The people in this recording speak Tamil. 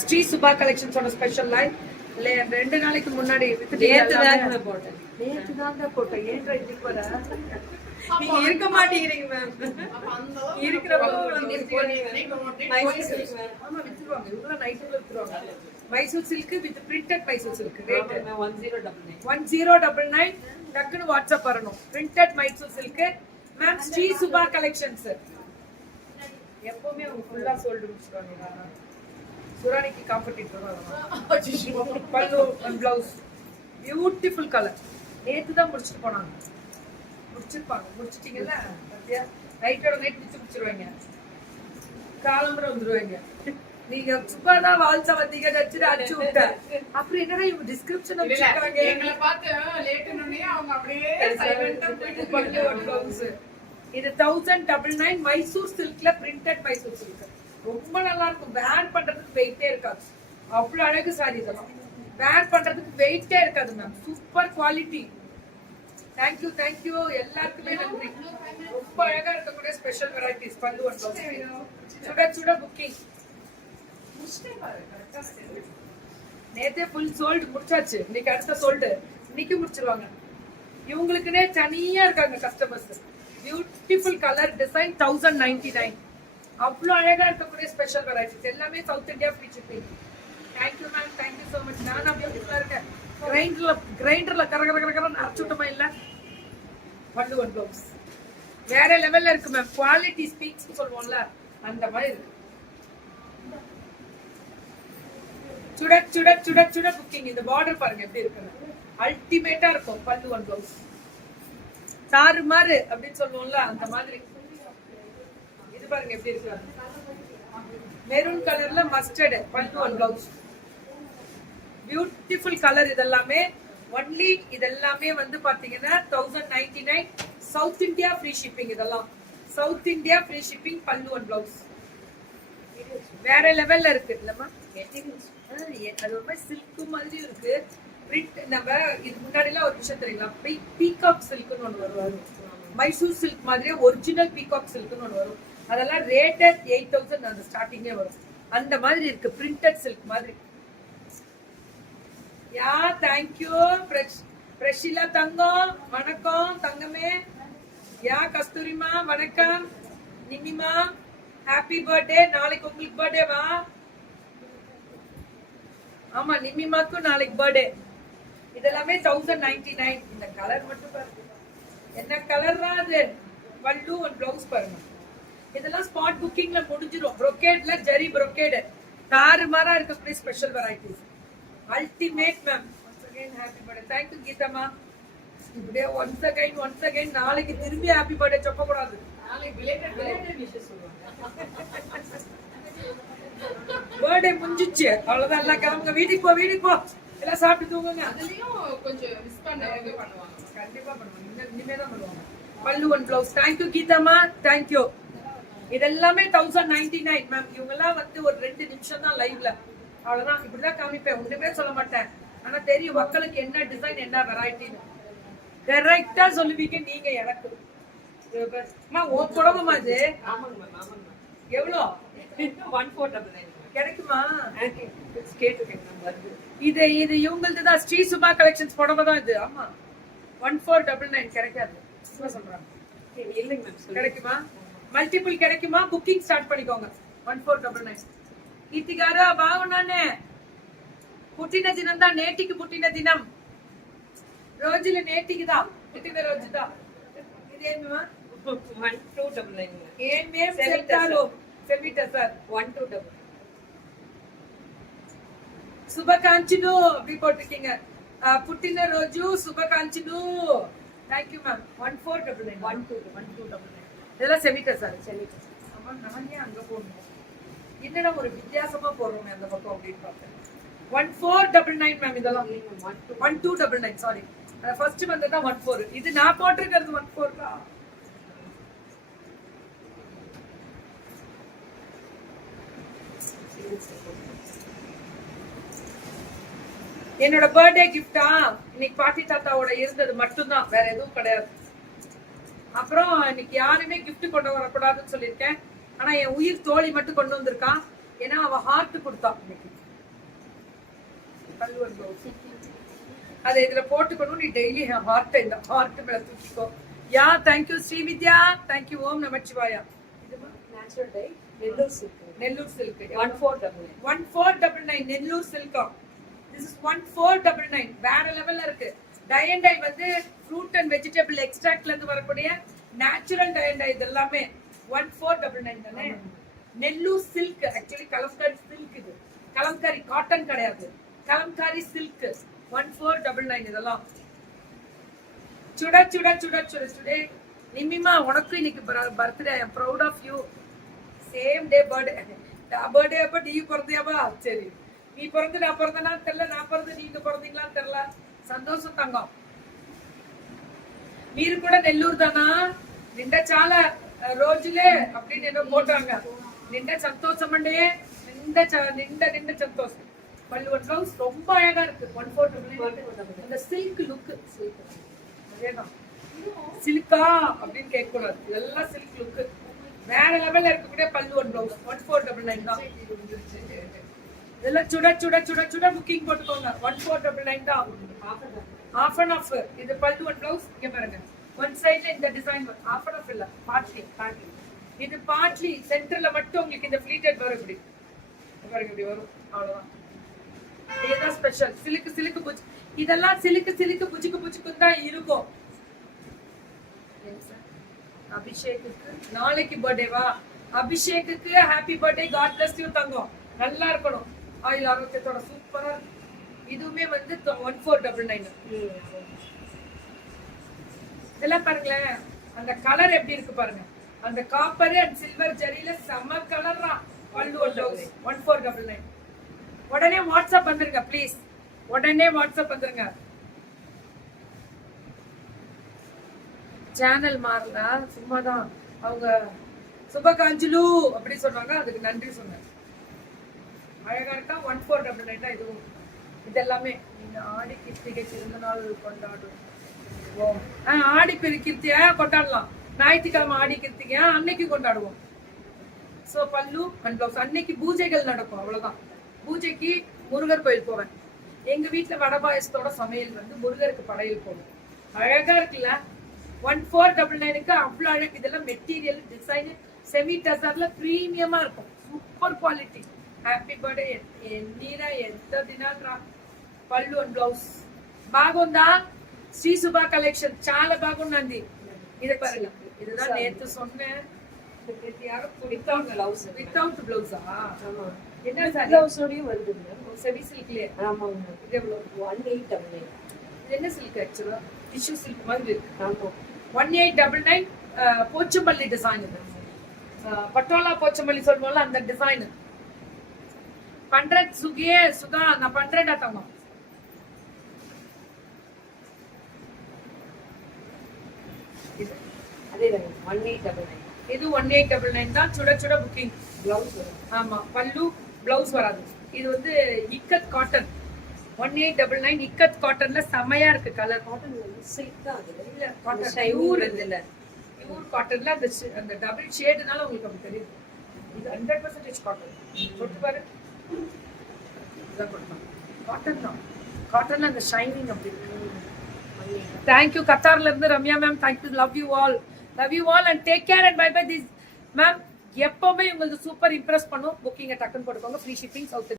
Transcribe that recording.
ஸ்ரீ சுபா கலெக்ஷன்ஸோட ஸ்பெஷல் லைன் 2 நாளைக்கு முன்னாடி நேத்து தாங்க போட்டேன். நேத்து தாங்க போட்டேன். ஏன்டா இதுக்கு வர நீங்க இருக்க மாட்டீங்க மேம். இருக்கிறப்போ ஆமா வித்துருவாங்க. இவங்க நைட்ல வித்துருவாங்க. Mysore silk with printed Mysore silk rate 1099 டக்குனு வாட்ஸ்அப் வரணும். Printed Mysore silk ma'am Sri Subha collections எப்பவுமே அவங்க ஃபுல்லா சோல்ட் முடிச்சுடுவாங்க. சுரானிக்கு competitor pallu and blouse beautiful colour. நேத்து தான் முடிச்சுட்டு போனாங்க. முடிச்சிருப்பாங்க. முடிச்சிட்டீங்கல்ல நைட்டோட நைட் முடிச்சிருவாங்க. காலம்பரை வந்துருவாங்க. நீங்க சுப்பாதான் வாழ்த்த வந்தீங்க நச்சுட்டு அடிச்சு விட்ட. அப்புறம் என்னடா இவங்க டிஸ்கிரிப்ஷன் வச்சிருக்காங்க. எங்களை பார்த்து லேட்னே அவங்க அப்படியே சைலண்டா போயிட்டு பல்லு அண்ட் பிளவுஸ் இது 1099 மைசூர் சில்க்ல பிரிண்டட் மைசூர் சில்க். ரொம்ப நல்லா இருக்கும். வேர் பண்றதுக்கு வெயிட்டே இருக்காது. அவ்வளவு அழகு சாரி இதெல்லாம். வேர் பண்றதுக்கு வெயிட்டே இருக்காது ma'am. Super quality. Thank you thank you எல்லாருக்குமே நன்றி. ரொம்ப அழகா இருக்கக்கூடிய ஸ்பெஷல் வெரைட்டிஸ் பல்லு அண்ட் பிளவுஸ். சுட சுட புக்கிங் நேத்தே ஃபுல் சோல்டு முடிச்சாச்சு. இன்னைக்கு அடுத்த சோல்டு இன்னைக்கு முடிச்சிருவாங்க. இவங்களுக்குன்னே தனியா இருக்காங்க கஸ்டமர்ஸ். Beautiful colour design 1099. அவ்வளோ அழகா இருக்கக்கூடிய ஸ்பெஷல் வெரைட்டிஸ் எல்லாமே south India free shipping. Thank you ma'am thank you so much. நான் அப்படியே இருக்கேன். கிரைண்டர்ல கரகரன்னு அரைச்சுட்டோமா இல்ல. பல்லு அண்ட் பிளவுஸ் வேற லெவல்ல இருக்கு மேம். குவாலிட்டி ஸ்பீக்ஸ் சொல்லுவோம்ல அந்த மாதிரி இருக்கு. சுட சுட சுட சுட புக்கிங். இந்த பார்டர் பாருங்க எப்படி இருக்குன்னு. அல்டிமேட்டா இருக்கும் பல்லு அண்ட் பிளவுஸ். தாறுமாறு அப்படின்னு சொல்லுவோம்ல அந்த மாதிரி. இது பாருங்க எப்படி இருக்கு. மெரூன் கலர்ல மஸ்டர்ட் பல்லு அண்ட் பிளவுஸ். Beautiful colour. இதெல்லாமே ஒன்லி இதெல்லாமே வந்து பாத்தீங்கன்னா 1099 சவுத் இந்தியா ஃப்ரீ ஷிப்பிங். இதெல்லாம் சவுத் இந்தியா ஃப்ரீ ஷிப்பிங் பல்லு அண்ட் பிளவுஸ். வேற லெவல்ல இருக்கு இல்லம்மா. அது ஒரு மாதிரி சில்க் மாதிரி இருக்கு. பிரிண்ட் நம்ம இது முன்னாடிலாம் ஒரு விஷயம் தெரியுங்களா, பீகாக் சில்க்னு ஒன்று வரும். மைசூர் சில்க் மாதிரியே ஒரிஜினல் பீகாக் சில்க்னு ஒன்று வரும். அதெல்லாம் ரேட்டட் 8000 அந்த ஸ்டார்டிங்கே வரும். அந்த மாதிரி இருக்கு பிரிண்டட் சில்க் மாதிரி. யா தேங்க்யூ பிரஷிலா தங்கம் வணக்கம் தங்கமே. யா கஸ்தூரிமா வணக்கம். நிமிமா ஹாப்பி பர்த்டே. நாளைக்கு உங்களுக்கு பர்த்டே வா. ஆமா நிமிமாக்கும் நாளைக்கு பர்த்டே. இதெல்லாமே 1099. இந்த கலர் மட்டும் பாருங்க என்ன கலர்ரா அது. பல்லு அண்ட் பிளவுஸ் பாருங்க. இதெல்லாம் ஸ்பாட் புக்கிங்ல முடிஞ்சிரும். brocade ஜரி brocade தாறுமாறா இருக்கக்கூடிய special varieties. Ultimate ma'am. once again happy birthday. thank you கீதம்மா. இப்படியே once again நாளைக்கு திரும்பி ஹாப்பி பர்த்டே சொல்ல கூடாது. நாளைக்கு belated wishes சொல்லுவாங்க. பர்த்டே முடிஞ்சிச்சு அவ்வளவுதான். எல்லாம் கிளம்புங்க. வீட்டுக்கு போ எல்லாம் சாப்பிட்டு தூங்குங்க. அதுலயும் கொஞ்சம் மிஸ் பண்ணுவாங்க. கண்டிப்பா பண்ணுவாங்க. இனிமே தான் பண்ணுவாங்க. Pallu and blouse. Thank you Geethamma thank you. இதெல்லாமே 1099 மேம். இவங்க எல்லாம் வந்து ஒரு 2 நிமிஷம் தான் லைவ்ல. அவ்வளவுதான். இப்படிதான் காமிப்பேன். ஒண்ணுமே சொல்ல மாட்டேன். ஆனா தெரியும் மக்களுக்கு என்ன டிசைன் என்ன வெரைட்டின்னு. கரெக்டா சொல்லுவீங்க நீங்க. எனக்கு ஓ புடவமா இது எவ்வளோ 1499 கிடைக்குமா? இது இவங்களுக்கு தான் ஸ்ரீ சுபா கலெக்ஷன்ஸ் புடவை தான் இது. ஆமா 1499 கிடைக்காது சொல்றாங்க. இல்லைங்க மேம். கிடைக்குமா? மல்டிபிள் கிடைக்குமா? புக்கிங் ஸ்டார்ட் பண்ணிக்கோங்க. 1499. கீர்த்திகாரா బాగున్నానే. పుట్టిన దినం దా నేటికి పుట్టిన దినం. రోజులు నేటికి దా పుట్టిన రోజు దా. ఇదేమా 1299. ఏమేం చెప్తారు సెవిటా సార్ 1299. శుభాకాంక్షలు அப்படி போட்டுருக்கீங்க. புட்டின రోజు శుభాకాంక్షలు. Thank you ma'am. 1499 இதெல்லாம் செவிட்டா சார். செவிட்டா. ஆமா நானே அங்க போடணும். என்னடா ஒரு வித்தியாசமா போடுறோம் அந்த பக்கம் அப்படின்னு பார்த்தேன். 1499 மேம். இதெல்லாம் 1299 சாரி. ஃபர்ஸ்ட் வந்ததா 14. இது நான் போட்டிருக்கிறது 14 தான். என்னோட பர்த்டே கிஃப்டா இன்னைக்கு பாட்டி தாத்தாவோட இருந்தது மட்டும்தான். வேற எதுவும் கிடையாது. அப்புறம் இன்னைக்கு யாருமே கிஃப்ட் கொண்டு வரக்கூடாதுன்னு சொல்லியிருக்கேன். ஆனா என் உயிர் தோழி மட்டும் கொண்டு வந்திருக்கான். ஏன்னா அவ ஹார்ட் கொடுத்தா இன்னைக்கு. பல்லு அண்ட் ப்ளவுஸ். அதை இதுல போட்டுக்கணும். நீ டெய்லி ஹார்ட் இந்த ஹார்ட் மேல தூக்கிக்கோ. Yeah thank you Srividya, thank you. ஓம் நமச்சிவாயா. Natural dye Nellore silk. Nellore silk 1499. 1499 Nellore சில்கா. This is 1499. வேற லெவல்ல இருக்கு. டை அண்ட் டை வந்து ஃப்ரூட் அண்ட் வெஜிடபிள் எக்ஸ்ட்ராக்ட்ல இருந்து வரக்கூடிய நேச்சுரல் டை அண்ட் டை. இது எல்லாமே 1499 தானே. Nellore silk actually Kalamkari silk. இது கலம்காரி காட்டன் கிடையாது, கலம்காரி சில்க். 1499 இதெல்லாம். சுட சுட சுட சுட சுடே. நிம்மிமா உனக்கு இன்னைக்கு birthday. I am proud of you. Same day birthday. Birthday அப்ப நீ பிறந்தியாவா? சரி, நீ பிறந்து நான் பிறந்தனா தெரியல, நான் பிறந்து நீங்க பிறந்தீங்களான்னு தெரியல. சந்தோஷம் தங்கம். మీరు కూడా నెల్లూరు దానా? నిండా చాలా రోజులే அப்படின்னு என்ன போட்டாங்க. నిండా సంతోషம் అండి. నిండా నిండా నిండా సంతోஷம். பல்லு ஒன் ப்ளவுஸ் ரொம்ப அழகா இருக்கு. 1499. அந்த சில்க் லுக். அதேதான் சில்கா அப்படின்னு கேட்க கூடாது. எல்லாம் சில்க் லுக். வேற லெவல்ல இருக்கக்கூடிய பல்லு ஒன் ப்ளவுஸ் 1499 தான். இதெல்லாம் சுட சுட சுட சுட புக்கிங் போட்டுக்கோங்க. 1499 தான். half and half. இது பல்லு ஒன் ப்ளவுஸ். இங்க பாருங்க, ஒன் சைடுல இந்த டிசைன் half and half இல்ல, பார்ட்லி. இது பார்ட்லி சென்டர்ல மட்டும் உங்களுக்கு இந்த ஃப்ளீட்டட் வரும். இப்படி பாருங்க, இப்படி வரும். அவ்வளவுதான். இதுதான் ஸ்பெஷல். சிலுக்கு சிலுக்கு புஜ். இதெல்லாம் சிலுக்கு சிலுக்கு புஜுக்கு புஜுக்கு தான் இருக்கும். அபிஷேக்குக்கு நாளைக்கு பர்த்டேவா? அபிஷேக்குக்கு happy birthday. God bless you தங்கம். நல்லா இருக்கணும். ஆயுள் ஆரோக்கியத்தோட சூப்பரா இருக்கு. இதுவுமே வந்து 1499. இதெல்லாம் பாருங்களேன், அந்த கலர் எப்படி இருக்கு பாருங்க. அந்த காப்பர் அண்ட் சில்வர் ஜரியில செம கலர்ரா. பல்லு ஒன் ப்ளவுஸ் 1499. உடனே வாட்ஸ்அப் வந்துருங்க ப்ளீஸ். உடனே வாட்ஸ்அப் வந்துருங்க. சேனல் மாறல, சும்மாதான். அவங்க சுபகாஞ்சலு அப்படி சொன்னாங்க, அதுக்கு நன்றி சொன்னேன். அழகா இருக்கா. 1499 தான் இதுவும். இதெல்லாமே நீங்க ஆடி கிருத்திகை திருந்த நாள் கொண்டாடும். ஆடி கிருத்தியா கொண்டாடலாம். ஞாயிற்றுக்கிழமை ஆடி கிருத்திகை அன்னைக்கு கொண்டாடுவோம். சோ பல்லு அண்ட் ப்ளவுஸ். அன்னைக்கு பூஜைகள் நடக்கும், அவ்வளவுதான். பூஜைக்கு முருகர் கோயில் போவேன். எங்க வீட்டுல வடை பாயசத்தோட சமையல் வந்து முருகருக்கு படையல் போவேன். அழகா இருக்குல்ல. 1499க்கு அவ்வளவு அழகு. இதெல்லாம் மெட்டீரியல் டிசைன் செமி டசர்ல பிரீமியமா இருக்கும். Super quality. హ్యాపీ బర్త్డే ఎన్నీరా ఎంత దినాలరా. పళ్ళు అండ్ బ్లౌజ్ బాగుందా? శ్రీ సుభా కలెక్షన్ చాలా బాగుందండి. ఇది பாருங்க, இதுதான் நேத்து சொன்னேன். Without blouse. வித்தவுட் பிளவுஸா? ஆமா. என்ன சாரி? பிளவுஸோடயே வருதுங்க. செமி சில்க்லயே. ஆமாங்க. இது எவ்வளவு? 1899. இது என்ன சில்க் ஆக்சுவலா? டிஷ்யூ சில்க் மாதிரி இருக்கு. ஆமா. 1899. போச்சம்பள்ளி டிசைன். இது பட்டோலா போச்சம்பள்ளி சொல்லுவோம்ல, அந்த டிசைன். பண்றேன் சுகியே சுதா, நான் பண்றேன்டா தங்கம். அதே தான் 1899. இது 1899 தான். சுட சுட புக்கிங். பிளவுஸ் வரும். ஆமா, பல்லு பிளவுஸ் வராது. இது வந்து இக்கத் காட்டன். 1899 இக்கத் காட்டன்ல செமையா இருக்கு. கலர் காட்டன் வந்து சில்க் தான். அது இல்ல காட்டன் பியூர் இல்ல. பியூர் காட்டன்ல அந்த டபுள் ஷேட்னால உங்களுக்கு அப்படி தெரியுது. இது 100% காட்டன். தொட்டு பாரு. காட்டன் தான். காட்டன்ல அந்த ஷைனிங் அப்படி இருக்கு. தேங்க்யூ கத்தார்ல இருந்து Ramya ma'am. Thank you. Love you all. Love you all and take care and bye bye. This ma'am எப்பவுமே உங்களுக்கு சூப்பர் இம்ப்ரெஸ் பண்ணும். புக்கிங்க டக்குன்னு போட்டுக்கோங்க. Free shipping. சவுத்